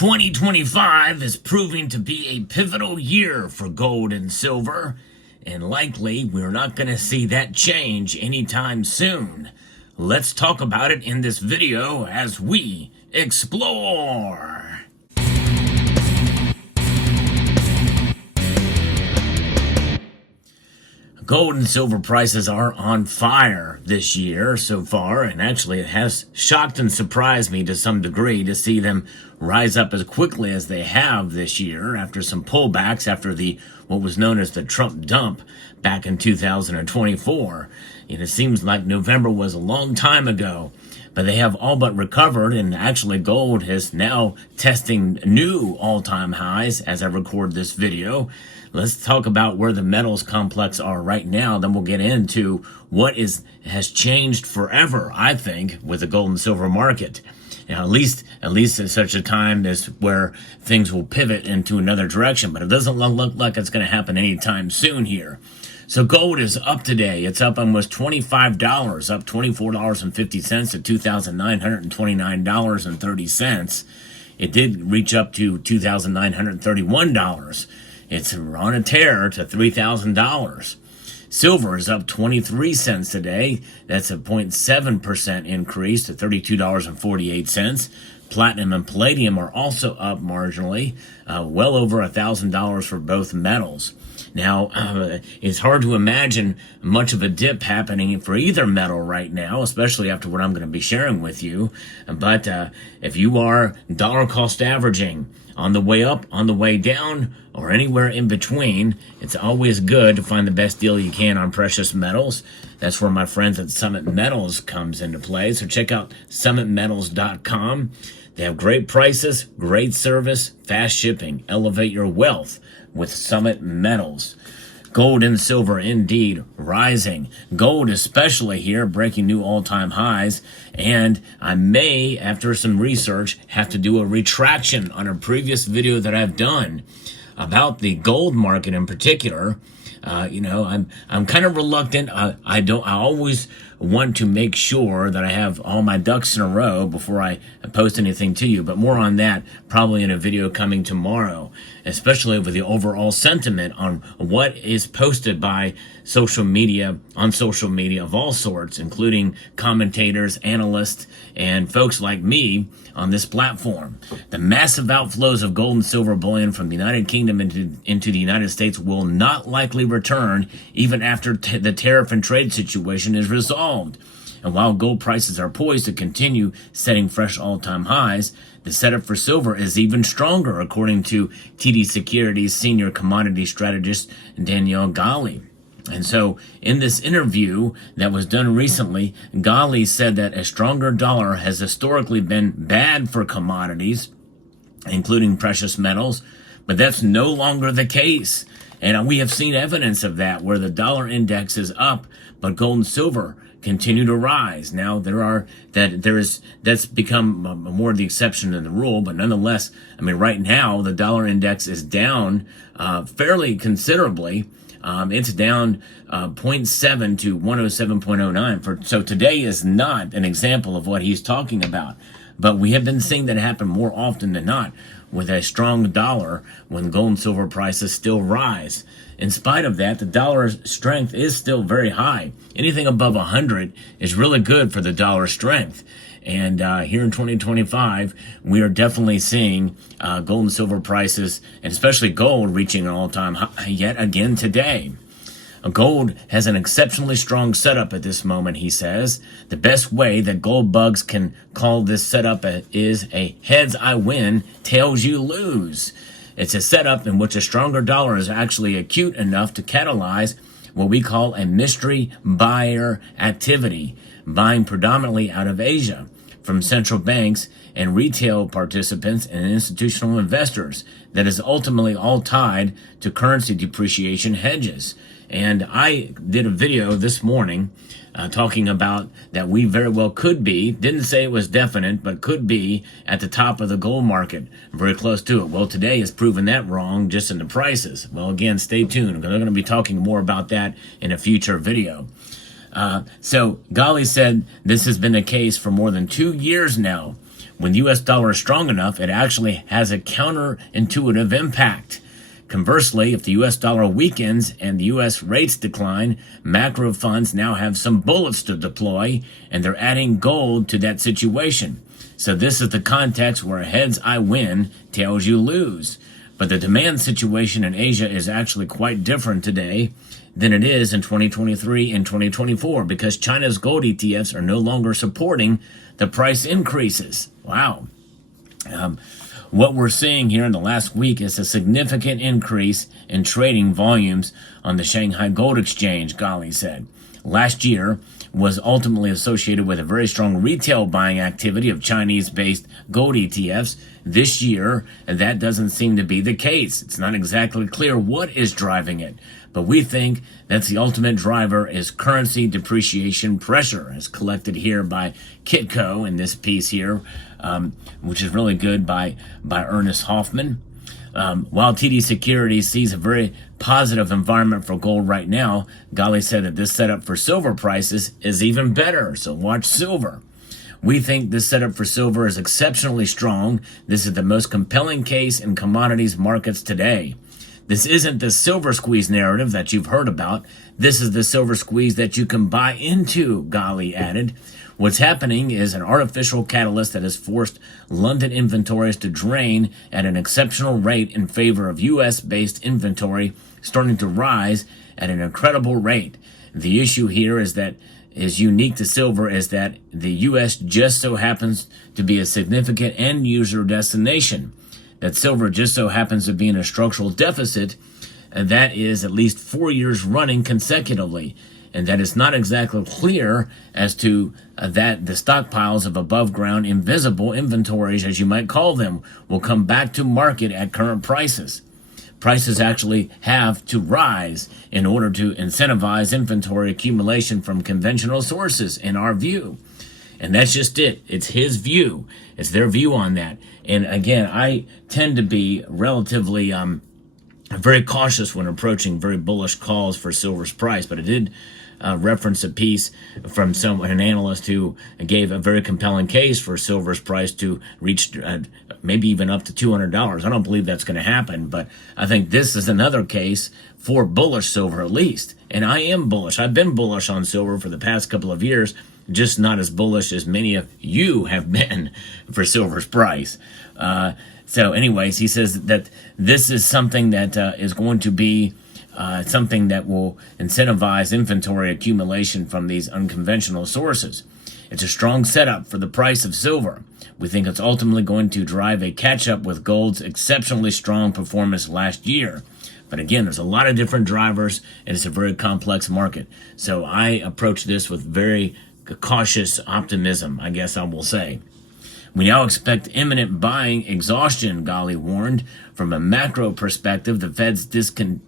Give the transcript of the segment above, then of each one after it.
2025 is proving to be a pivotal year for gold and silver, and likely we're not going to see that change anytime soon. Let's talk about it in this video as we explore. Gold and silver prices are on fire this year so far, and actually it has shocked and surprised me to some degree to see them rise up as quickly as they have this year after some pullbacks after what was known as the Trump dump back in 2024. And it seems like November was a long time ago, but they have all but recovered, and actually gold is now testing new all-time highs as I record this video. Let's talk about where the metals complex are right now. Then we'll get into what has changed forever, I think, with the gold and silver market. Now, at least at such a time as where things will pivot into another direction, but it doesn't look like it's going to happen anytime soon here. So gold is up today. It's up almost $25, up $24.50 to $2,929.30. It did reach up to $2,931. It's on a tear to $3,000. Silver is up 23 cents today. That's a 0.7% increase to $32.48. Platinum and palladium are also up marginally, well over $1,000 for both metals. Now, it's hard to imagine much of a dip happening for either metal right now, especially after what I'm going to be sharing with you. But if you are dollar cost averaging on the way up, on the way down, or anywhere in between, it's always good to find the best deal you can on precious metals. That's where my friends at Summit Metals comes into play. So check out summitmetals.com. They have great prices, great service, fast shipping. Elevate your wealth with Summit Metals. Gold and silver indeed rising. Gold especially here breaking new all-time highs. And I may, after some research, have to do a retraction on a previous video that I've done about the gold market in particular. I'm kind of reluctant. I always want to make sure that I have all my ducks in a row before I post anything to you, but more on that probably in a video coming tomorrow, especially with the overall sentiment on what is posted by social media of all sorts, including commentators, analysts, and folks like me on this platform. The massive outflows of gold and silver bullion from the United Kingdom into the United States will not likely return even after the tariff and trade situation is resolved. And while gold prices are poised to continue setting fresh all-time highs, the setup for silver is even stronger, according to TD Securities senior commodity strategist Danielle Gali. And so in this interview that was done recently, Gali said that a stronger dollar has historically been bad for commodities, including precious metals, but that's no longer the case. And we have seen evidence of that, where the dollar index is up, but gold and silver continue to rise. Now that's become more the exception than the rule, but nonetheless, right now the dollar index is down fairly considerably. It's down 0.7 to 107.09. So today is not an example of what he's talking about. But we have been seeing that happen more often than not with a strong dollar when gold and silver prices still rise. In spite of that, the dollar's strength is still very high. Anything above 100 is really good for the dollar strength. And here in 2025, we are definitely seeing gold and silver prices, and especially gold, reaching an all-time high yet again today. Gold has an exceptionally strong setup at this moment, he says. The best way that gold bugs can call this setup is a heads I win, tails you lose. It's a setup in which a stronger dollar is actually acute enough to catalyze what we call a mystery buyer activity, buying predominantly out of Asia from central banks and retail participants and institutional investors that is ultimately all tied to currency depreciation hedges. And I did a video this morning talking about that we very well could be, didn't say it was definite, but could be at the top of the gold market, very close to it. Well, today has proven that wrong just in the prices. Well, again, stay tuned, because I'm going to be talking more about that in a future video. So Gali said this has been the case for more than 2 years now, When the US dollar is strong enough, it actually has a counterintuitive impact. Conversely, if the US dollar weakens and the US rates decline, macro funds now have some bullets to deploy, and they're adding gold to that situation. So this is the context where heads I win, tails you lose. But the demand situation in Asia is actually quite different today than it is in 2023 and 2024 because China's gold ETFs are no longer supporting the price increases. Wow. What we're seeing here in the last week is a significant increase in trading volumes on the Shanghai Gold Exchange, Gali said. Last year was ultimately associated with a very strong retail buying activity of Chinese-based gold ETFs. This year, that doesn't seem to be the case. It's not exactly clear what is driving it, but we think that's the ultimate driver is currency depreciation pressure, as collected here by Kitco in this piece here, which is really good by Ernest Hoffman. While TD Securities sees a very positive environment for gold right now, Gali said that this setup for silver prices is even better, so watch silver. We think this setup for silver is exceptionally strong. This is the most compelling case in commodities markets today. This isn't the silver squeeze narrative that you've heard about. This is the silver squeeze that you can buy into, Gali added. What's happening is an artificial catalyst that has forced London inventories to drain at an exceptional rate in favor of U.S.-based inventory starting to rise at an incredible rate. The issue here is unique to silver is that the U.S. just so happens to be a significant end-user destination, that silver just so happens to be in a structural deficit, and that is at least 4 years running consecutively. And that it's not exactly clear as to that the stockpiles of above ground invisible inventories, as you might call them, will come back to market at current prices. Prices actually have to rise in order to incentivize inventory accumulation from conventional sources, in our view. And that's just it. It's his view. It's their view on that. And again, I tend to be relatively very cautious when approaching very bullish calls for silver's price, but I did reference a piece from an analyst who gave a very compelling case for silver's price to reach maybe even up to $200. I don't believe that's going to happen, but I think this is another case for bullish silver at least. And I am bullish. I've been bullish on silver for the past couple of years, just not as bullish as many of you have been for silver's price. So anyways, he says that this is something that is going to be something that will incentivize inventory accumulation from these unconventional sources. It's a strong setup for the price of silver. We think it's ultimately going to drive a catch-up with gold's exceptionally strong performance last year. But again, there's a lot of different drivers, and it's a very complex market. So I approach this with very cautious optimism, I guess I will say. We now expect imminent buying exhaustion, Gali warned. From a macro perspective, the Fed's discounted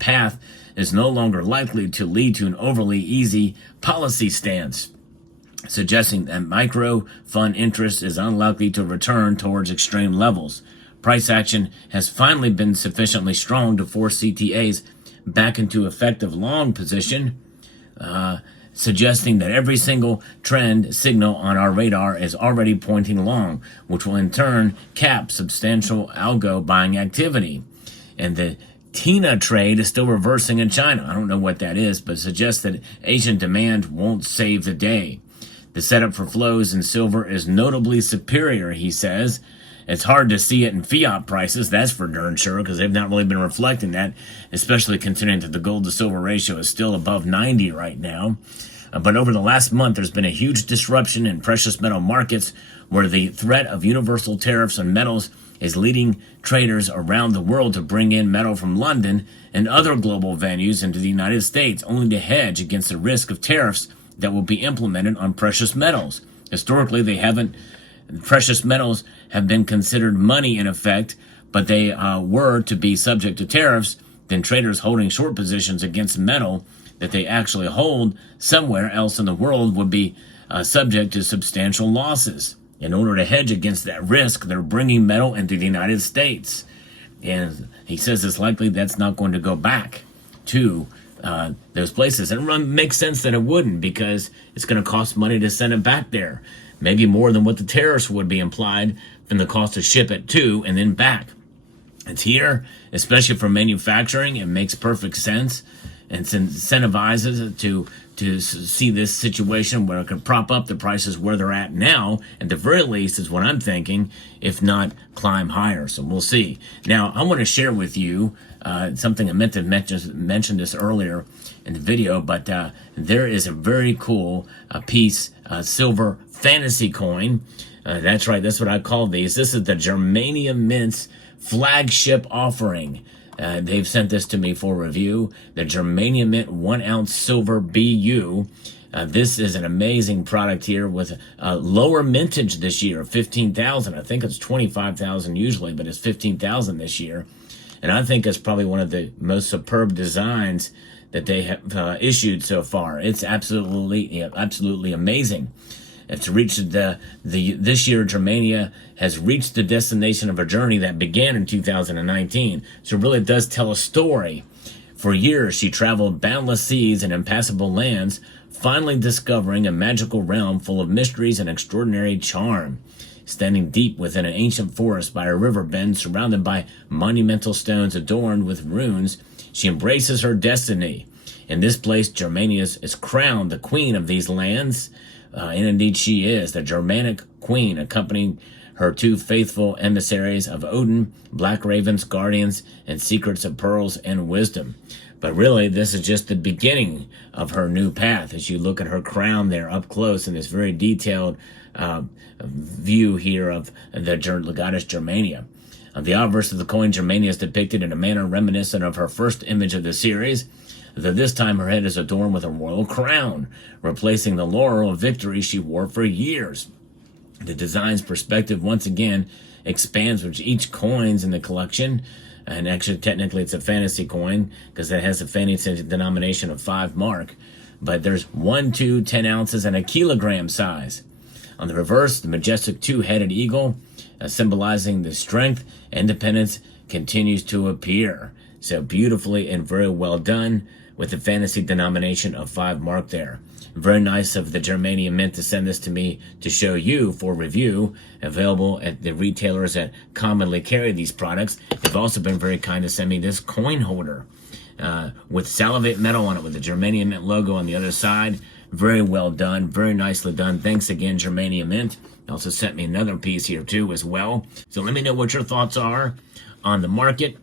path is no longer likely to lead to an overly easy policy stance, suggesting that micro fund interest is unlikely to return towards extreme levels. Price action has finally been sufficiently strong to force CTAs back into effective long position, suggesting that every single trend signal on our radar is already pointing long, which will in turn cap substantial algo buying activity. And the TINA trade is still reversing in China. I don't know what that is, but suggests that Asian demand won't save the day. The setup for flows in silver is notably superior, he says. It's hard to see it in fiat prices, that's for darn sure, because they've not really been reflecting that, especially considering that the gold to silver ratio is still above 90 right now. But over the last month, there's been a huge disruption in precious metal markets where the threat of universal tariffs on metals is leading traders around the world to bring in metal from London and other global venues into the United States, only to hedge against the risk of tariffs that will be implemented on precious metals. Historically, precious metals have been considered money in effect, but they were to be subject to tariffs, then traders holding short positions against metal that they actually hold somewhere else in the world would be subject to substantial losses. In order to hedge against that risk, they're bringing metal into the United States. And he says it's likely that's not going to go back to those places. And it makes sense that it wouldn't, because it's going to cost money to send it back there. maybe more than what the tariffs would be implied from the cost to ship it to and then back. It's here, especially for manufacturing. It makes perfect sense and incentivizes it to see this situation where it can prop up the prices where they're at now, at the very least, is what I'm thinking, if not climb higher. So we'll see. Now, I want to share with you something I meant to mention this earlier in the video, but there is a very cool piece, silver fantasy coin. That's right, that's what I call these. This is the Germania Mint's flagship offering. They've sent this to me for review. The Germania Mint 1 ounce silver BU. This is an amazing product here with a lower mintage this year, 15,000. I think it's 25,000 usually, but it's 15,000 this year. And I think it's probably one of the most superb designs that they have issued so far. It's absolutely amazing. It's reached this year, Germania has reached the destination of a journey that began in 2019. So it really does tell a story. For years, she traveled boundless seas and impassable lands, finally discovering a magical realm full of mysteries and extraordinary charm. Standing deep within an ancient forest by a river bend surrounded by monumental stones adorned with runes, she embraces her destiny. In this place, Germania is crowned the queen of these lands. And indeed she is, the Germanic queen, accompanying her two faithful emissaries of Odin, black ravens, guardians, and secrets of pearls and wisdom. But really, this is just the beginning of her new path as you look at her crown there up close in this very detailed view here of the goddess Germania. The obverse of the coin, Germania, is depicted in a manner reminiscent of her first image of the series, though this time her head is adorned with a royal crown, replacing the laurel of victory she wore for years. The design's perspective once again expands with each coins in the collection, and actually technically it's a fantasy coin because it has a fantasy denomination of 5 mark, but there's 1, 2, 10 ounces, and a kilogram size. On the reverse, the majestic 2-headed eagle, symbolizing the strength and independence, continues to appear. So beautifully and very well done, with the fantasy denomination of 5 mark there. Very nice of the Germania Mint to send this to me to show you for review, available at the retailers that commonly carry these products. They've also been very kind to send me this coin holder with salivate metal on it, with the Germania Mint logo on the other side. Very well done, very nicely done. Thanks again, Germania Mint. They also sent me another piece here too as well. So let me know what your thoughts are on the market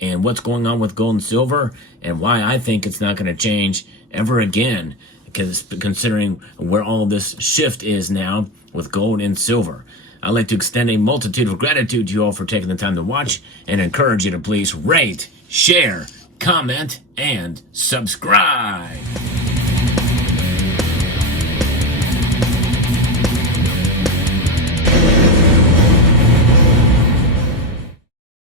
and what's going on with gold and silver, and why I think it's not going to change ever again, because considering where all this shift is now with gold and silver. I'd like to extend a multitude of gratitude to you all for taking the time to watch, and encourage you to please rate, share, comment, and subscribe.